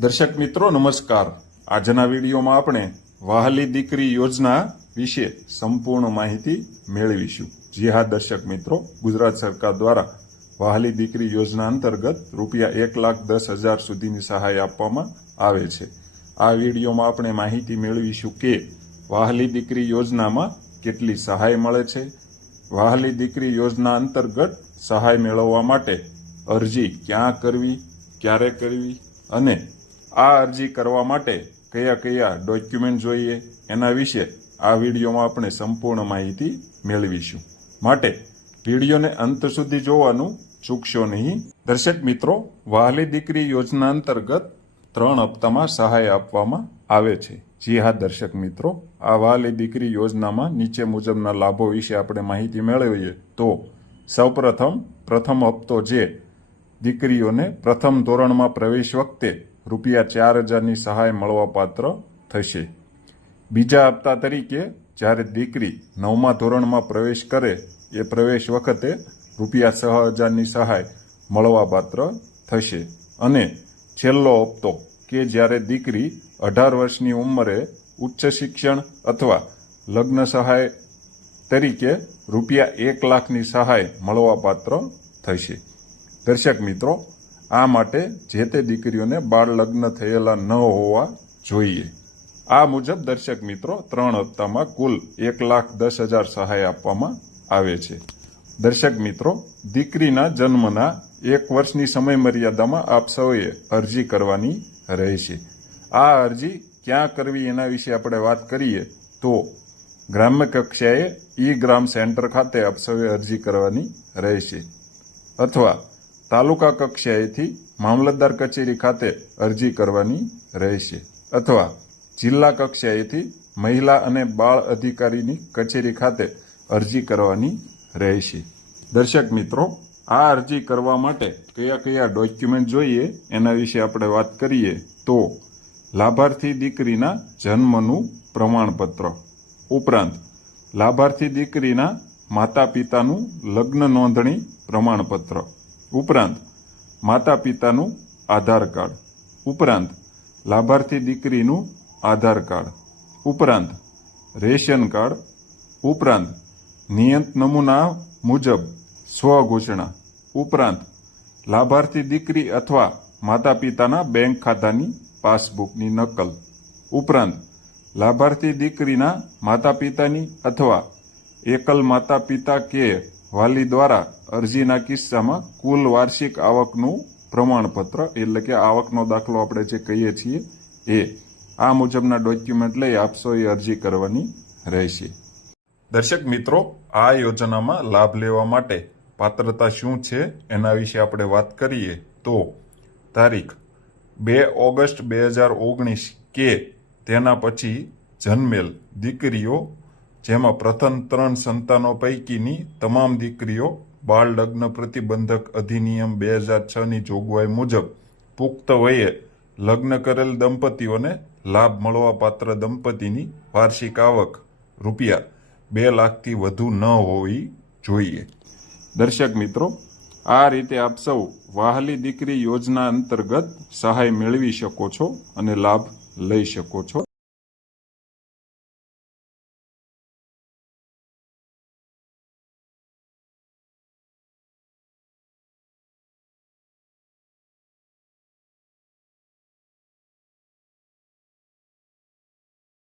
દર્શક મિત્રો, નમસ્કાર. આજના વિડીયોમાં આપણે વહાલી દીકરી યોજના વિશે સંપૂર્ણ માહિતી મેળવીશું. જી હા, દર્શક મિત્રો, ગુજરાત સરકાર દ્વારા વહાલી દીકરી યોજના અંતર્ગત રૂપિયા એક લાખ દસ હજાર સુધીની સહાય આપવામાં આવે છે. આ વિડીયોમાં આપણે માહિતી મેળવીશું કે વાહલી દીકરી યોજનામાં કેટલી સહાય મળે છે. વાહલી દીકરી યોજના અંતર્ગત સહાય મેળવવા માટે અરજી ક્યાં કરવી, ક્યારે કરવી અને આ અરજી કરવા માટે કયા કયા ડોક્યુમેન્ટ જોઈએ એના વિશે આ વિડીયોમાં આપણે સંપૂર્ણ માહિતી મેળવીશું. માટે વિડીયોને અંત સુધી જોવાનું ચૂકશો નહીં. દર્શક મિત્રો, વહાલી દીકરી યોજના અંતર્ગત ત્રણ હપ્તામાં સહાય આપવામાં આવે છે. જી હા, દર્શક મિત્રો, આ વહાલી દીકરી યોજનામાં નીચે મુજબના લાભો વિશે આપણે માહિતી મેળવીએ તો સૌપ્રથમ, પ્રથમ હપ્તો જે દીકરીઓને પ્રથમ ધોરણમાં પ્રવેશ વખતે રૂપિયા ચાર હજારની સહાય મળવાપાત્ર થશે. બીજા હપ્તા તરીકે જ્યારે દીકરી નવમા ધોરણમાં પ્રવેશ કરે, એ પ્રવેશ વખતે રૂપિયા છ હજારની સહાય મળવાપાત્ર થશે. અને છેલ્લો હપ્તો કે જ્યારે દીકરી અઢાર વર્ષની ઉંમરે ઉચ્ચ શિક્ષણ અથવા લગ્ન સહાય તરીકે રૂપિયા એક લાખની સહાય મળવાપાત્ર થશે. દર્શક મિત્રો આ માટે જે તે દીકરીઓને બાળ લગ્ન થયેલા ન હોવા જોઈએ. આ મુજબ દર્શક મિત્રો, ત્રણ હપ્તામાં કુલ એક લાખ દસ હજાર સહાય આપવામાં આવે છે. દર્શક મિત્રો, દીકરીના જન્મના એક વર્ષની સમય મર્યાદામાં આપ સૌએ અરજી કરવાની રહેશે. આ અરજી ક્યાં કરવી એના વિશે આપણે વાત કરીએ તો ગ્રામ્ય કક્ષાએ ઈ ગ્રામ સેન્ટર ખાતે આપ સૌએ અરજી કરવાની રહેશે. અથવા તાલુકા કક્ષાએથી મામલતદાર કચેરી ખાતે અરજી કરવાની રહેશે અથવા જિલ્લા કક્ષાએથી મહિલા અને બાળ અધિકારીની કચેરી ખાતે અરજી કરવાની રહેશે. દર્શક મિત્રો, આ અરજી કરવા માટે કયા કયા ડોક્યુમેન્ટ જોઈએ એના વિશે આપણે વાત કરીએ તો લાભાર્થી દીકરીના જન્મનું પ્રમાણપત્ર, ઉપરાંત લાભાર્થી દીકરીના માતા પિતાનું લગ્ન નોંધણી પ્રમાણપત્ર ઉપરાંત માતા પિતાનું આધાર કાર્ડ. ઉપરાંત લાભાર્થી દીકરીનું આધાર કાર્ડ. ઉપરાંત રેશન કાર્ડ. ઉપરાંત નિયત નમૂના મુજબ સ્વઘોષણા ઉપરાંત લાભાર્થી દીકરી અથવા માતા પિતાના બેંક ખાતાની પાસબુકની નકલ. ઉપરાંત લાભાર્થી દીકરીના માતા પિતાની અથવા એકલ માતા પિતા કે વાલી દ્વારા અરજીના કિસ્સામાં કુલ વાર્ષિક આવકનું પ્રમાણપત્ર, એટલે કે આવકનો દાખલો આપણે જે કહીએ છીએ એ, આ મુજબના ડોક્યુમેન્ટ લઈ આપશો એ અરજી કરવાની રહેશે. દર્શક મિત્રો, આ યોજનામાં લાભ લેવા માટે પાત્રતા શું છે એના વિશે આપણે વાત કરીએ તો તારીખ બે ઓગસ્ટ બે હજાર ઓગણીસ કે તેના પછી જન્મેલ દીકરીઓ જેમાં પ્રથમ ત્રણ સંતાનો પૈકીની તમામ દીકરીઓ બાળ લગ્ન પ્રતિબંધક અધિનિયમ બે હજાર છની જોગવાઈ મુજબ પુખ્ત વયે લગ્ન કરેલ દંપતીઓને લાભ મળવા પાત્ર દંપતીની વાર્ષિક આવક રૂપિયા બે લાખથી વધુ ન હોવી જોઈએ. દર્શક મિત્રો, આ રીતે આપ સૌ વાહલી દીકરી યોજના અંતર્ગત સહાય મેળવી શકો છો અને લાભ લઈ શકો છો.